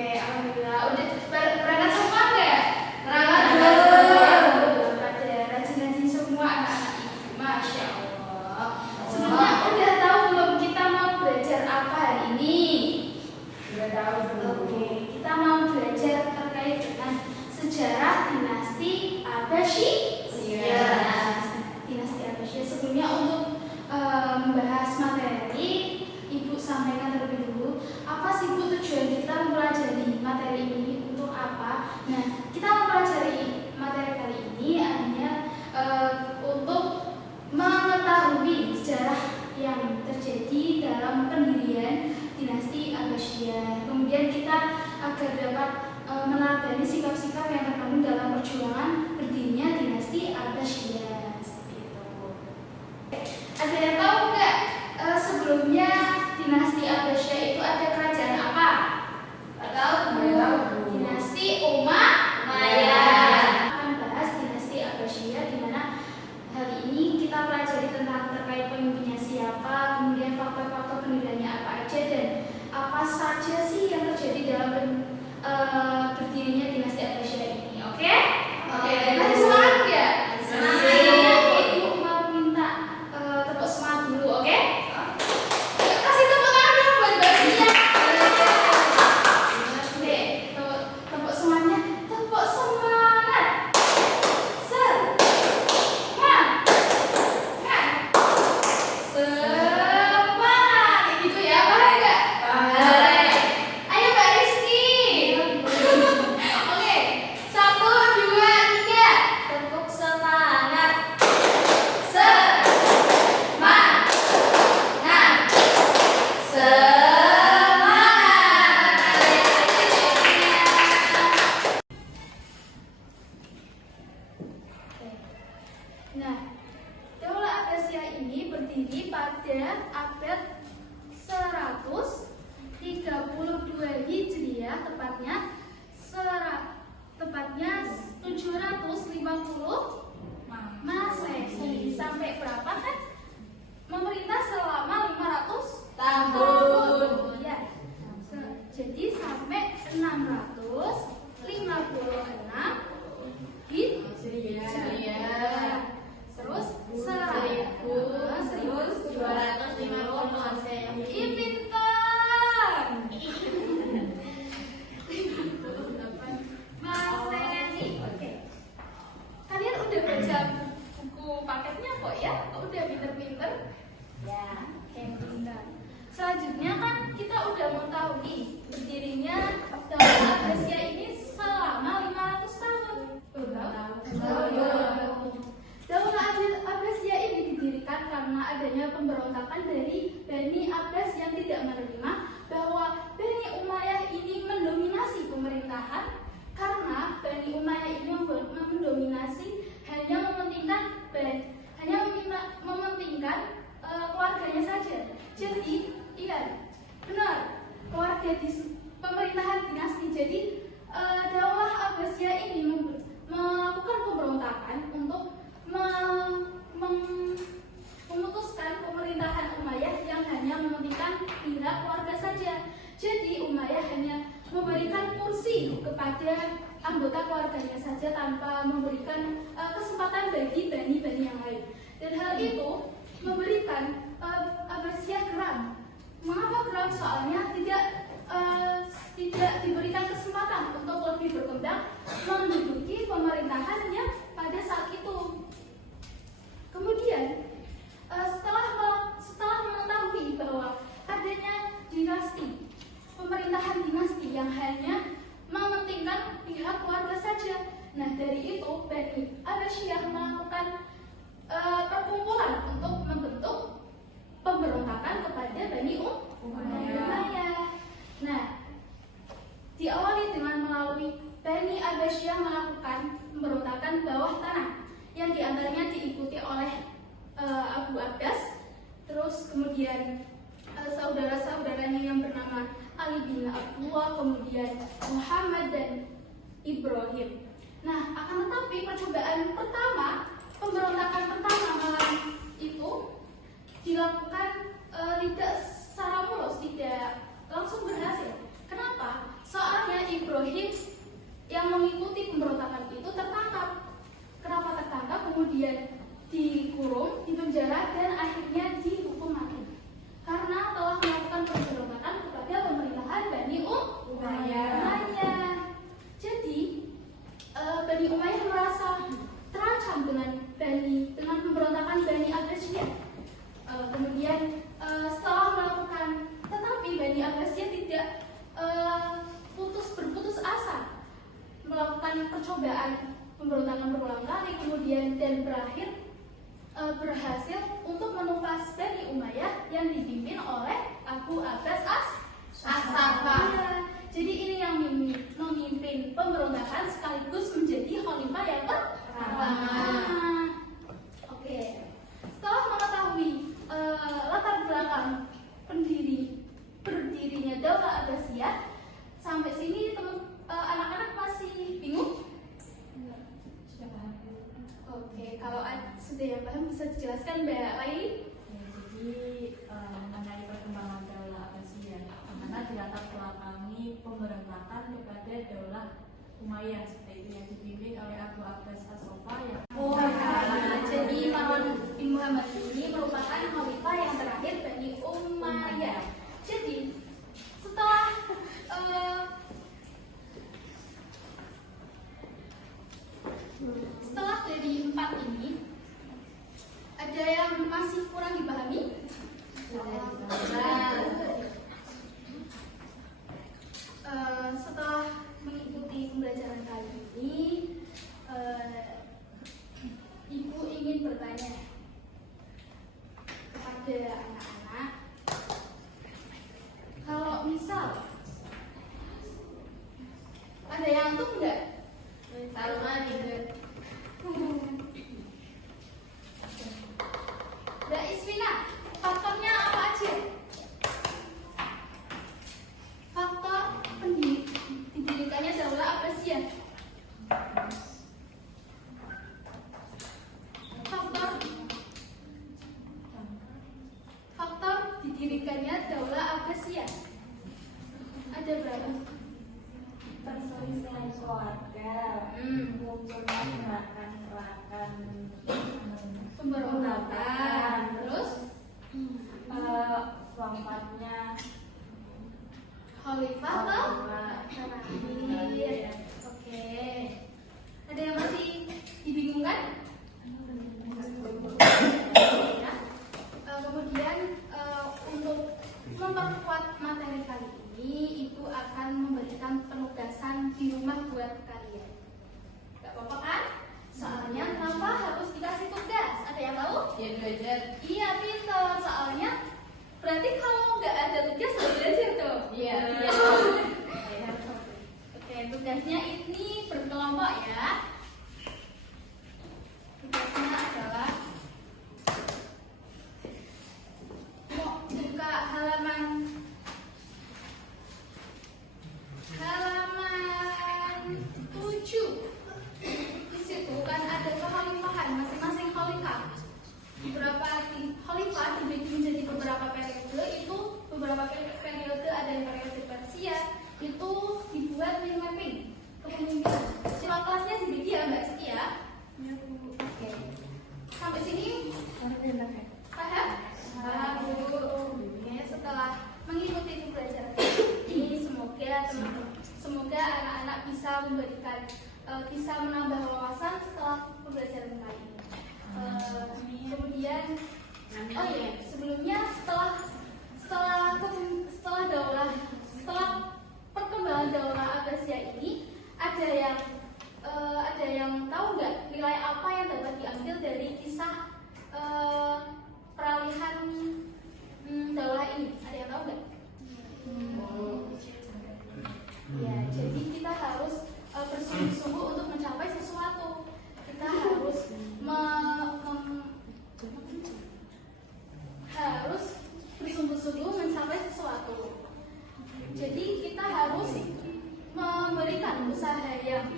Oke, alhamdulillah. Udah berangkat semua nggak? Berangkat pada rajin-rajin semua anak-anak ibu. Masya Allah. Sebelumnya udah tahu belum kita mau belajar apa hari ini? Sudah tahu belum? Oke, kita mau belajar terkait dengan sejarah dinasti Abbasiyah. Dinasti Abbasiyah. Sebelumnya untuk membahas materi, Ibu sampaikan terlebih dulu, apa sih Bu tujuan kita mempelajari materi ini, untuk apa? Nah, kita mempelajari materi kali ini hanya untuk mengetahui sejarah yang terjadi dalam pendirian dinasti Abbasiyah. Kemudian kita agar dapat meneladani sikap-sikap yang terkandung dalam perjuangan berdirinya dinasti Abbasiyah. Seperti itu. Ada yang tahu nggak sebelumnya dinasti Abbasiyah itu ada kerajaan apa? Tahu? Dinasti Umayyah. Akan bahas dinasti Abbasiyah, di mana hari ini kita pelajari tentang terkait pemimpinnya siapa, kemudian faktor-faktor pendiriannya apa aja, dan apa saja sih yang terjadi dalam berdirinya dinasti Abbasiyah ini. Oke? Oke. Masih semangat ya? Semangat. Ibu mau minta tepuk semangat dulu, oke? Kasih tepuk tangan dong buat Mbak Sia. Oke, tepuk semangatnya. Tepuk semangat. Semangat. Semangat. Gitu ya, paham nggak? Paham. Ayo Mbak Rizky. Oke, 1, 2, 3. Tepuk semangat. Semangat. Nah, Daulah Abbasiyah ini berdiri pada abad 132 Hijriah, tepatnya 750 Masehi. Sampai berapa kan? Memerintah selama 500 tahun. Ya. Jadi sampai 656 Hijriah. Terus 1250 Masehi. Ih, pintar. Masehi. Oke. Kalian udah baca buku paketnya kok ya? Udah pinter-pinter? Ya, pintar. Selanjutnya kan kita udah mengetahui berdirinya Daulah Abbasiyah ini selama 500 tahun. Daulah Abbasiyah ini didirikan karena adanya pemberontakan dari Bani Abbas yang tidak menerima bahwa Bani Umayyah ini mendominasi pemerintahan, karena Bani Umayyah ini mendominasi hanya mementingkan keluarganya saja. Jadi, iya, benar, keluarga di pemerintahan dinasti. Jadi, Daulah Abbasiyah ini melakukan pemberontakan untuk memutuskan pemerintahan Umayyah yang hanya mementingkan pihak keluarga saja. Jadi Umayyah hanya memberikan kursi kepada anggota keluarganya saja tanpa memberikan kesempatan bagi bani-bani yang lain. Dan hal itu memberikan Abbasiyah geram. Mengapa geram? Soalnya tidak diberikan kesempatan untuk lebih berkembang menduduki pemerintahannya pada saat itu. Kemudian setelah mengetahui bahwa adanya dinasti, pemerintahan dinasti yang hanya mementingkan pihak keluarga saja, nah dari itu Bani Abbasiyah melakukan perkumpulan untuk membentuk pemberontakan kepada Bani Umayyah. Nah, diawali dengan melalui Bani Abbasiyah melakukan pemberontakan bawah tanah yang diantaranya diikuti oleh Abu Abbas, terus kemudian saudara-saudaranya yang bernama Ali bin Abdullah, kemudian Muhammad dan Ibrahim. Nah, akan tetapi percobaan pertama, pemberontakan pertama malam itu dilakukan tidak secara mulus, tidak langsung berhasil. Kenapa? Soalnya percobaan pemberontakan berulang kali, kemudian dan berhasil untuk menumpas Bani Umayyah yang dipimpin oleh Abu Abbas as-Saffah. Jadi ini yang memimpin pemberontakan sekaligus menjadi khalifah yang pertama. Oke, setelah mengetahui latar belakang berdirinya Daulah Abbasiyah, sampai sini anak-anak masih bingung? Oke, kalau sudah yang paham bisa dijelaskan Mbak Laili? Jadi mengenai perkembangan Daulah Abbasiyah, karena dilatar belakangi pemberontakan kepada Daulah Umayyah seperti itu yang dipimpin oleh Abu Abbas as-Saffah yang Jadi Marwan bin Muhammad ini merupakan khalifah yang terakhir Bani Umayyah. Jadi setelah dari 4 ini, ada yang masih kurang dipahami? Setelah mengikuti pembelajaran kali ini, Ibu ingin bertanya kepada anak-anak, kalau misal ada yang tuh enggak? Taruhan enggak? Mbak Iswina, faktornya apa aja? Faktor didirikannya Daulah Abbasiyah. Faktor didirikannya Daulah Abbasiyah ada berapa? perselisihan keluarga, munculnya gerakan-gerakan Pemberontakan, terus wafatnya khalifah terakhir. Oke. Ada yang masih dibingungkan? Ya. Kemudian untuk memperkuat materi kali ini, Ibu akan memberikan penugasan di rumah buat kalian. Gak apa-apa kan? Soalnya kenapa harus dikasih tugas? Ada yang tahu? ya belajar. Iya, pintar. Soalnya berarti kalau nggak ada tugas nggak belajar tuh. Iya. Oke, tugasnya ini berkelompok ya. Tugasnya adalah mau buka halaman 7. Di situ kan ada kekhalifahan masing-masing khalifah. Beberapa khalifah dibagi menjadi beberapa periode, itu beberapa periode ada yang periode Persia, itu dibuat mapping kepemimpinan. Sila kelasnya dibagi ya Mbak Siti ya. Oke. Sampai sini paham? Paham Bu. Oke, setelah mengikuti pembelajaran ini semoga anak-anak bisa menambah wawasan setelah pembelajaran kali ini. Kemudian sebelumnya setelah perkembangan Daulah Abbasiyah ini ada yang tahu nggak nilai apa yang dapat diambil dari kisah peralihan daulah ini? Ada yang tahu nggak? Ya, jadi kita harus bersungguh-sungguh untuk mencapai sesuatu. Kita harus harus bersungguh-sungguh mencapai sesuatu. Jadi kita harus memberikan usaha yang